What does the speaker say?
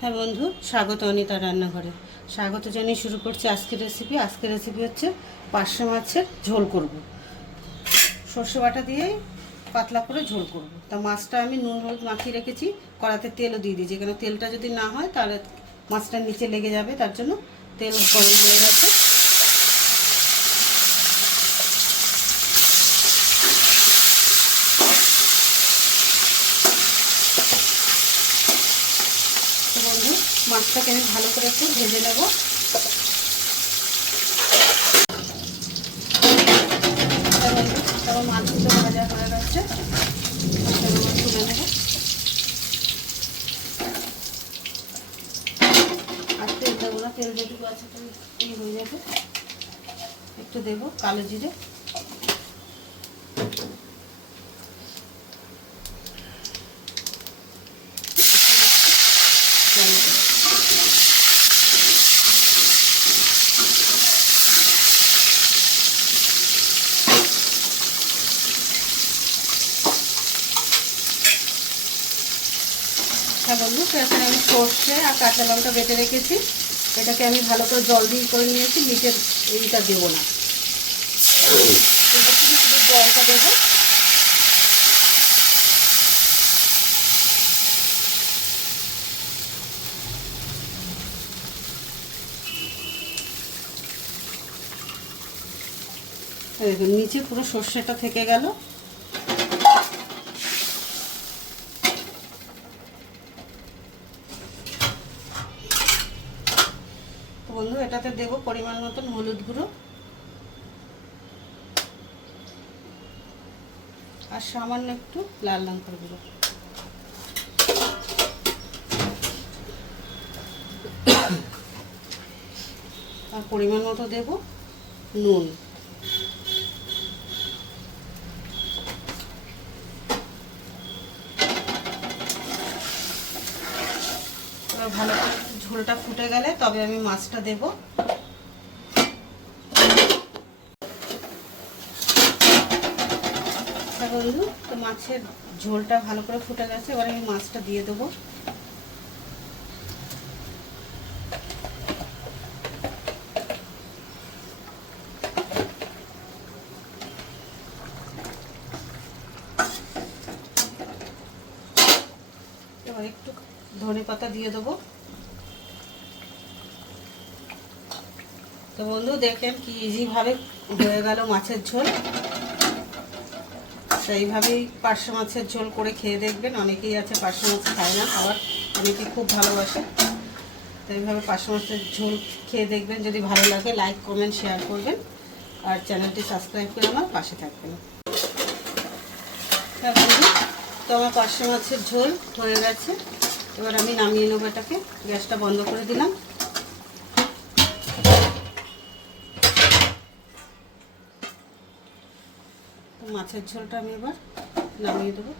হ্যাঁ বন্ধু, স্বাগত অনিতা রান্নাঘরে। স্বাগত জানিয়ে শুরু করছি আজকের রেসিপি। আজকের রেসিপি হচ্ছে পার্শে মাছের ঝোল করব। সর্ষে বাটা দিয়ে পাতলা করে ঝোল করব। তা মাছটা আমি নুন হলুদ মাখিয়ে রেখেছি, কড়াতে তেলও দিয়ে দিয়েছি। কেন তেলটা যদি না হয় তাহলে মাছটার নিচে লেগে যাবে, তার জন্য তেল গরম হয়ে গেছে। তো বন্ধু, মাছটাকে আমি ভালো করে একটু ভেজে নেব। তারপর মাছগুলো ভাজা হয়ে গেছে, তুলে নেব। আর তেল দেবো না, তেল যেটুকু আছে এই হয়ে যাবে। একটু দেবো কালো জিরে, বলবো তো এখানে আমি সর্ষে আর কাঁচা লঙ্কা বেটে রেখেছি। এটাকে আমি ভালো করে জল দিয়ে করে নিয়েছি, নিচের এইটা দেবো না, এটা থেকে শুধু জলটা দেবো। দেখুন নিচে পুরো সর্ষেটা থেকে গেল। তো বন্ধু, এটাতে দেবো পরিমাণ মতন হলুদ গুঁড়ো আর সামান্য একটু লাল লঙ্কার গুঁড়ো। আর পরিমাণ মতো দেবো নুন। এবার ভালো করে ঝোলটা ফুটে গেলে তবে আমি মাছটা দেব। বন্ধু, তো মাছের ঝোলটা ভালো করে ফুটে গেছে, এবার আমি মাছটা দিয়ে দেবো। এবার একটু ধনে পাতা দিয়ে দেবো। তো বন্ধু, দেখলেন কি ইজিভাবে হয়ে গেল মাছের ঝোল। সেইভাবেই পার্শে মাছের ঝোল করে খেয়ে দেখবেন। অনেকেই আছে পার্শে মাছ খায় না, আবার অনেকে খুব ভালোবাসে। তো এইভাবে পার্শে মাছের ঝোল খেয়ে দেখবেন। যদি ভালো লাগে লাইক কমেন্ট শেয়ার করবেন, আর চ্যানেলটি সাবস্ক্রাইব করে আমার পাশে থাকবেন। হ্যাঁ বন্ধু, তো আমার পার্শে মাছের ঝোল হয়ে গেছে। এবার আমি নামিয়ে নেবো এটাকে। গ্যাসটা বন্ধ করে দিলাম। মাছের ঝোলটা আমি এবার নামিয়ে দেবো।